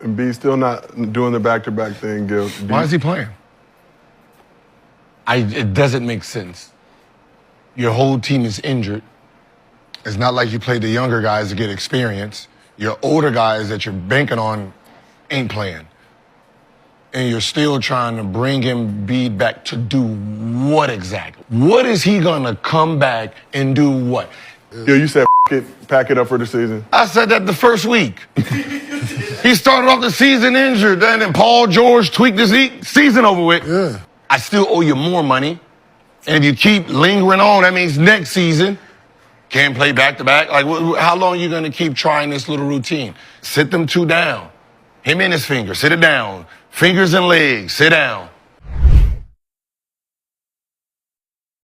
Embiid still not doing the back-to-back thing, Gil. Why is he playing? It doesn't make sense. Your whole team is injured. It's not like you played the younger guys to get experience. Your older guys that you're banking on ain't playing. And you're still trying to bring Embiid back to do what exactly? What is he gonna come back and do what? Yo, you said pack it up for the season. I said that the first week. He started off the season injured, then Paul George tweaked his season over with. Yeah. I still owe you more money. And if you keep lingering on, that means next season, can't play back-to-back. Like, how long are you going to keep trying this little routine? Sit them two down. Him and his fingers, sit it down. Fingers and legs, sit down.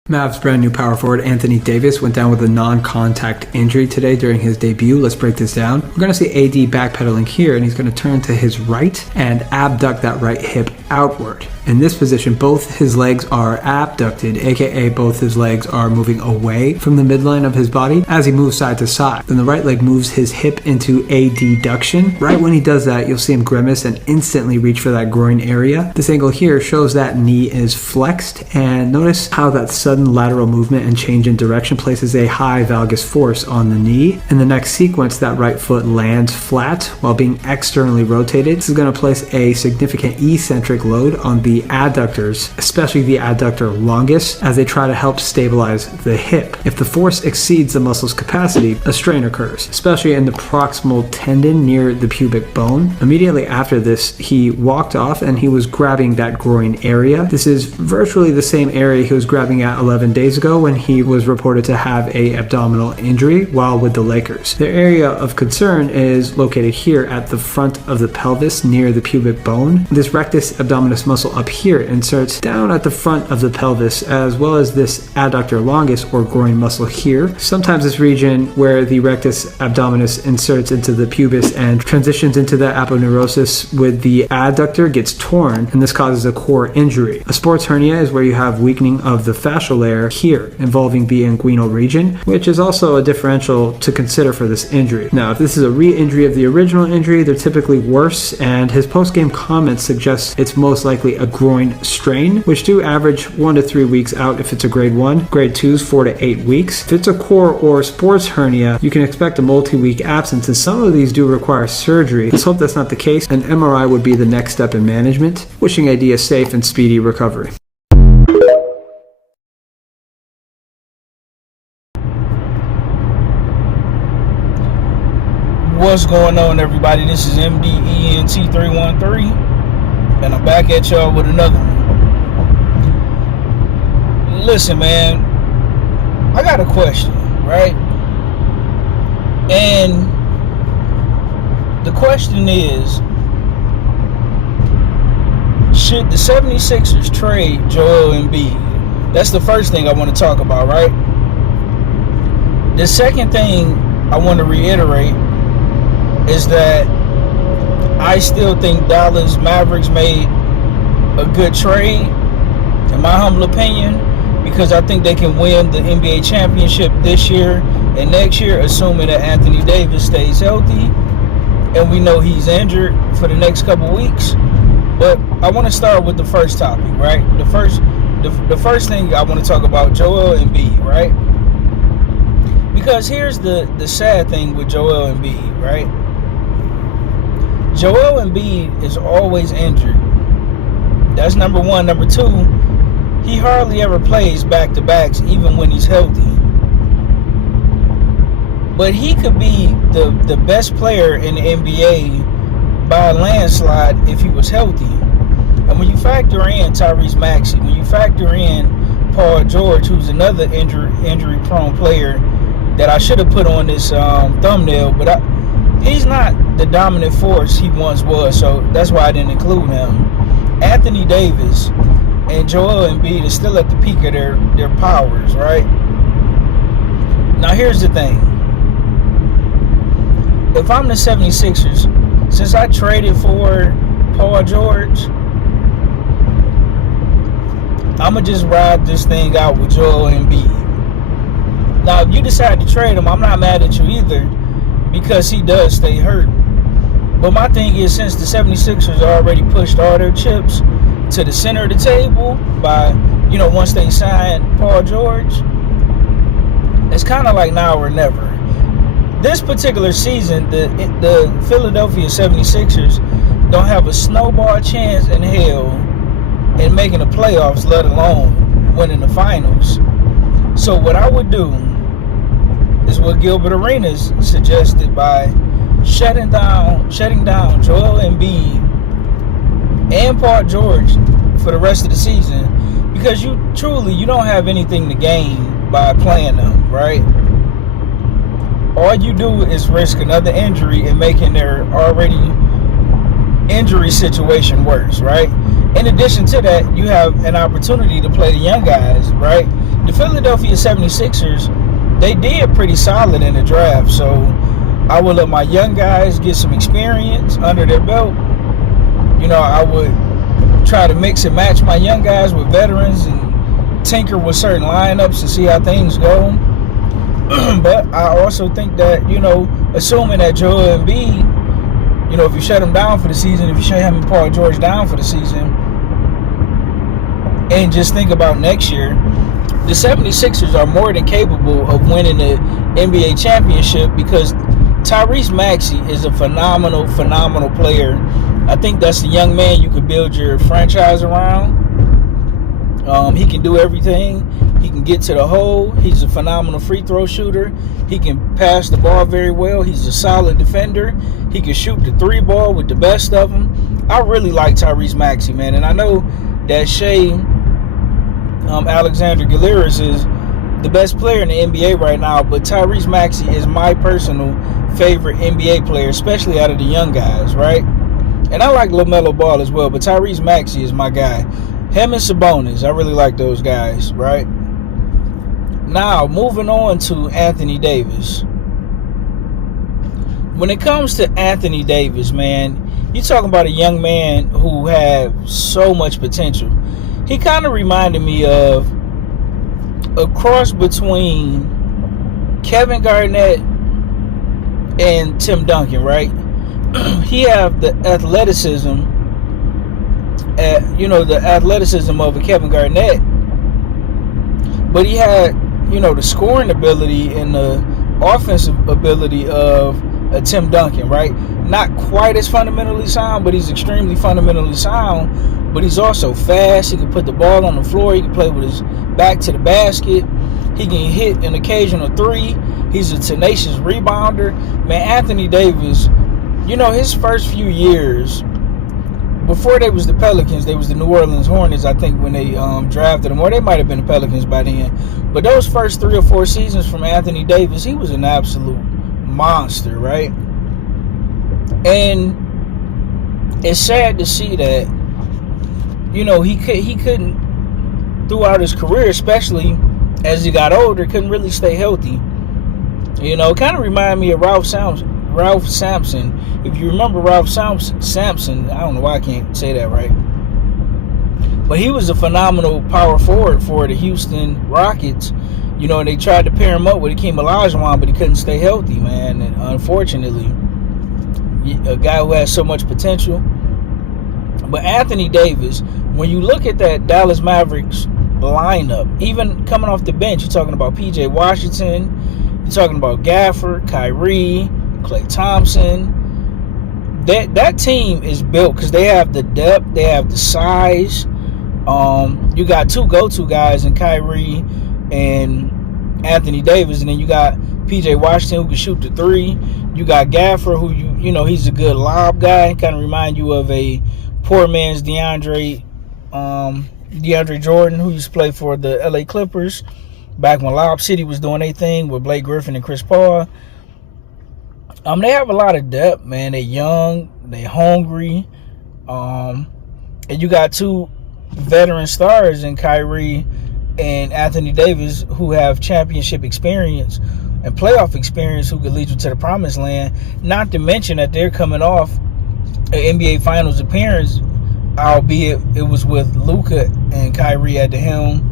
Mavs' brand new power forward Anthony Davis went down with a non-contact injury today during his debut. Let's break this down. We're going to see AD backpedaling here, and he's going to turn to his right and abduct that right hip outward. In this position, both his legs are abducted, aka both his legs are moving away from the midline of his body as he moves side to side. Then the right leg moves his hip into adduction. Right when he does that, you'll see him grimace and instantly reach for that groin area. This angle here shows that knee is flexed, and notice how that sudden lateral movement and change in direction places a high valgus force on the knee. In the next sequence, that right foot lands flat while being externally rotated. This is going to place a significant eccentric load on the adductors, especially the adductor longus, as they try to help stabilize the hip. If the force exceeds the muscle's capacity, a strain occurs, especially in the proximal tendon near the pubic bone. Immediately after this, he walked off and he was grabbing that groin area. This is virtually the same area he was grabbing at 11 days ago when he was reported to have an abdominal injury while with the Lakers. The area of concern is located here at the front of the pelvis near the pubic bone. This rectus abdominis muscle up here inserts down at the front of the pelvis, as well as this adductor longus or groin muscle here. Sometimes this region where the rectus abdominis inserts into the pubis and transitions into the aponeurosis with the adductor gets torn, and this causes a core injury. A sports hernia is where you have weakening of the fascial layer here involving the inguinal region, which is also a differential to consider for this injury. Now, if this is a re-injury of the original injury, they're typically worse, and his post-game comments suggest it's most likely a groin strain, which do average 1 to 3 weeks out if it's a grade 1. Grade 2 is 4 to 8 weeks. If it's a core or sports hernia, you can expect a multi-week absence, and some of these do require surgery. Let's hope that's not the case. An MRI would be the next step in management. Wishing AD a safe and speedy recovery. What's going on, everybody? This is MDENT313, and I'm back at y'all with another one. Listen, man, I got a question, right? And the question is, should the 76ers trade Joel Embiid? That's the first thing I want to talk about, right? The second thing I want to reiterate is that I still think Dallas Mavericks made a good trade, in my humble opinion, because I think they can win the NBA championship this year and next year, assuming that Anthony Davis stays healthy, and we know he's injured for the next couple weeks. But I want to start with the first topic, right? The first thing I want to talk about, Joel Embiid, right? Because here's the sad thing with Joel Embiid, right? Joel Embiid is always injured. That's number one. Number two, he hardly ever plays back-to-backs, even when he's healthy. But he could be the best player in the NBA by a landslide if he was healthy. And when you factor in Tyrese Maxey, when you factor in Paul George, who's another injury-prone player that I should have put on this thumbnail, but he's not the dominant force he once was, so that's why I didn't include him. Anthony Davis and Joel Embiid is still at the peak of their powers, right? Now, here's the thing. If I'm the 76ers, since I traded for Paul George, I'm going to just ride this thing out with Joel Embiid. Now, if you decide to trade him, I'm not mad at you either, because he does stay hurt. But my thing is, since the 76ers already pushed all their chips to the center of the table by, once they signed Paul George, it's kind of like now or never. This particular season, the Philadelphia 76ers don't have a snowball chance in hell in making the playoffs, let alone winning the finals. So what I would do is what Gilbert Arenas suggested by shutting down Joel Embiid and Paul George for the rest of the season, because you don't have anything to gain by playing them, right? All you do is risk another injury and making their already injury situation worse, right? In addition to that, you have an opportunity to play the young guys, right? The Philadelphia 76ers, they did pretty solid in the draft, so I would let my young guys get some experience under their belt. I would try to mix and match my young guys with veterans and tinker with certain lineups to see how things go. But I also think that, assuming that Joel Embiid, if you shut him down for the season, if you shut him and Paul George down for the season, and just think about next year, the 76ers are more than capable of winning the NBA championship, because Tyrese Maxey is a phenomenal player. I think that's the young man you could build your franchise around. He can do everything. He can get to the hole. He's a phenomenal free throw shooter. He can pass the ball very well. He's a solid defender. He can shoot the three ball with the best of them. I really like Tyrese Maxey, man. And I know that Shea Alexander Gilleris is the best player in the NBA right now, but Tyrese Maxey is my personal favorite NBA player, especially out of the young guys, right? And I like LaMelo Ball as well, but Tyrese Maxey is my guy. Him and Sabonis, I really like those guys, right? Now, moving on to Anthony Davis. When it comes to Anthony Davis, man, you're talking about a young man who had so much potential. He kind of reminded me of a cross between Kevin Garnett and Tim Duncan, right? He have the athleticism, the athleticism of a Kevin Garnett, but he had, the scoring ability and the offensive ability of a Tim Duncan, right? Not quite as fundamentally sound, but he's extremely fundamentally sound. But he's also fast. He can put the ball on the floor. He can play with his back to the basket. He can hit an occasional three. He's a tenacious rebounder. Man, Anthony Davis, his first few years, before they was the Pelicans, they was the New Orleans Hornets, I think, when they drafted him. Or they might have been the Pelicans by then. But those first 3 or 4 seasons from Anthony Davis, he was an absolute monster, right? And it's sad to see that, he couldn't, throughout his career, especially as he got older, couldn't really stay healthy. It kind of reminded me of Ralph Sampson. If you remember Ralph Sampson, I don't know why I can't say that right, but he was a phenomenal power forward for the Houston Rockets. They tried to pair him up with Hakeem Olajuwon, but he couldn't stay healthy, man. And unfortunately, a guy who has so much potential. But Anthony Davis, when you look at that Dallas Mavericks lineup, even coming off the bench, you're talking about P.J. Washington, you're talking about Gafford, Kyrie, Klay Thompson. That team is built because they have the depth, they have the size. You got 2 go-to guys in Kyrie and Anthony Davis, and then you got P.J. Washington who can shoot the three. You got Gafford who he's a good lob guy, kind of remind you of a poor man's DeAndre Jordan, who used to play for the LA Clippers back when Lob City was doing their thing with Blake Griffin and Chris Paul. They have a lot of depth, man. They're young, they hungry, and you got 2 veteran stars in Kyrie and Anthony Davis who have championship experience and playoff experience, who could lead you to the promised land. Not to mention that they're coming off an NBA Finals appearance, albeit it was with Luka and Kyrie at the helm.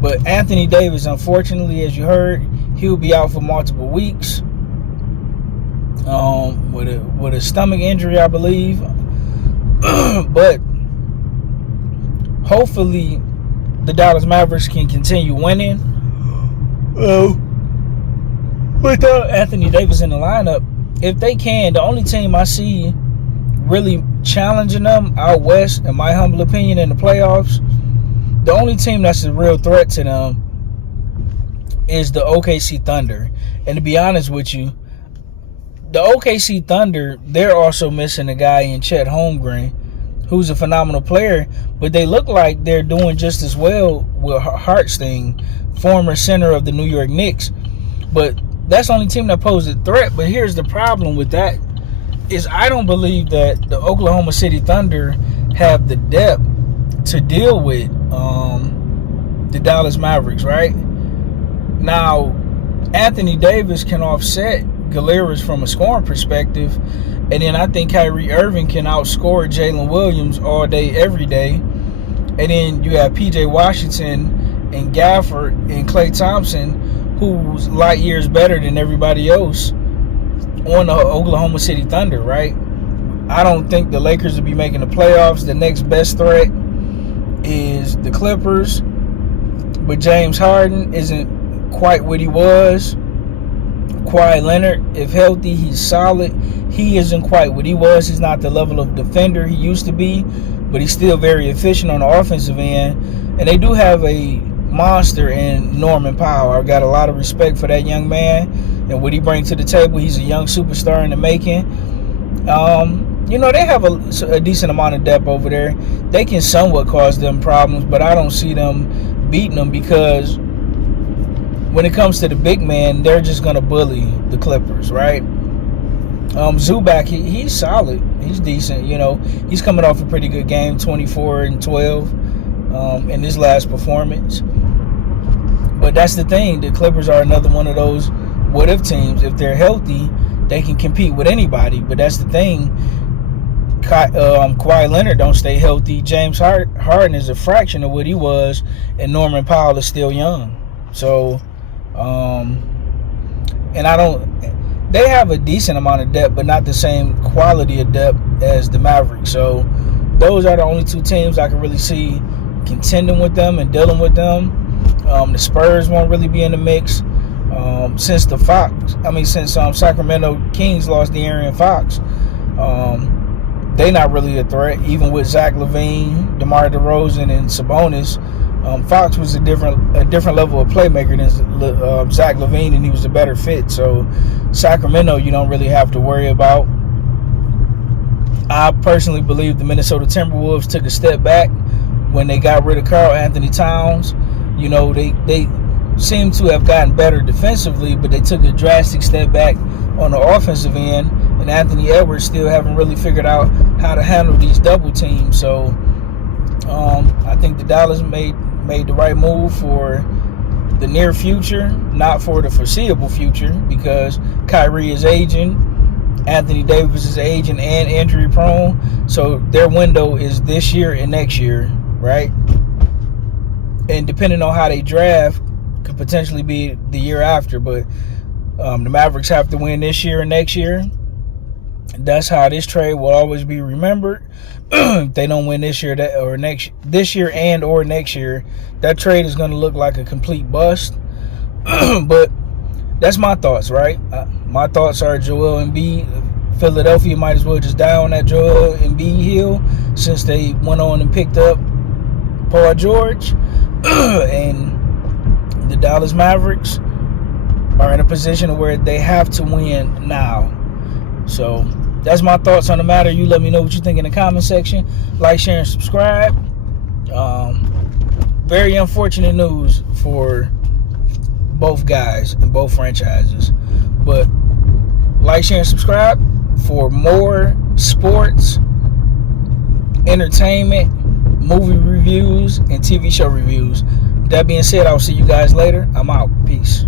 But Anthony Davis, unfortunately, as you heard, he'll be out for multiple weeks with a stomach injury, I believe. But hopefully the Dallas Mavericks can continue winning. Without Anthony Davis in the lineup, if they can, the only team I see really challenging them out west, in my humble opinion, in the playoffs, the only team that's a real threat to them is the OKC Thunder. And to be honest with you, the OKC Thunder, they're also missing a guy in Chet Holmgren, who's a phenomenal player, but they look like they're doing just as well with Hartenstein, former center of the New York Knicks. But that's the only team that poses a threat. But here's the problem with that, is I don't believe that the Oklahoma City Thunder have the depth to deal with the Dallas Mavericks, right? Now, Anthony Davis can offset Galera's from a scoring perspective, and then I think Kyrie Irving can outscore Jalen Williams all day, every day. And then you have PJ Washington and Gafford and Klay Thompson, who's light years better than everybody else on the Oklahoma City Thunder, right? I don't think the Lakers will be making the playoffs. The next best threat is the Clippers, but James Harden isn't quite what he was. Kawhi Leonard, if healthy, he's solid. He isn't quite what he was. He's not the level of defender he used to be, but he's still very efficient on the offensive end. And they do have a monster in Norman Powell. I've got a lot of respect for that young man and what he brings to the table. He's a young superstar in the making. They have a decent amount of depth over there. They can somewhat cause them problems, but I don't see them beating them, because when it comes to the big man, they're just going to bully the Clippers, right? Zubac, he's solid. He's decent. He's coming off a pretty good game, 24 and 12 in his last performance. But that's the thing. The Clippers are another one of those what-if teams. If they're healthy, they can compete with anybody. But that's the thing. Kawhi Leonard don't stay healthy. James Harden is a fraction of what he was, and Norman Powell is still young. So, they have a decent amount of depth, but not the same quality of depth as the Mavericks. So, those are the only two teams I can really see contending with them and dealing with them. The Spurs won't really be in the mix since Sacramento Kings lost De'Aaron Fox. They're not really a threat, even with Zach LaVine, DeMar DeRozan, and Sabonis. Fox was a different level of playmaker than Zach LaVine, and he was a better fit. So Sacramento, you don't really have to worry about. I personally believe the Minnesota Timberwolves took a step back when they got rid of Karl Anthony Towns. They seem to have gotten better defensively, but they took a drastic step back on the offensive end, and Anthony Edwards still haven't really figured out how to handle these double teams. So I think the Dallas made the right move for the near future, not for the foreseeable future, because Kyrie is aging, Anthony Davis is aging and injury prone. So their window is this year and next year, right? And depending on how they draft, could potentially be the year after. But the Mavericks have to win this year and next year. That's how this trade will always be remembered. If they don't win this year or next year, that trade is going to look like a complete bust. But that's my thoughts, right? My thoughts are Joel Embiid. Philadelphia might as well just die on that Joel Embiid hill, since they went on and picked up Paul George. And the Dallas Mavericks are in a position where they have to win now. So that's my thoughts on the matter. You let me know what you think in the comment section. Like, share, and subscribe. Very unfortunate news for both guys and both franchises. But like, share, and subscribe for more sports, entertainment, movie reviews, and TV show reviews. That being said, I'll see you guys later. I'm out. Peace.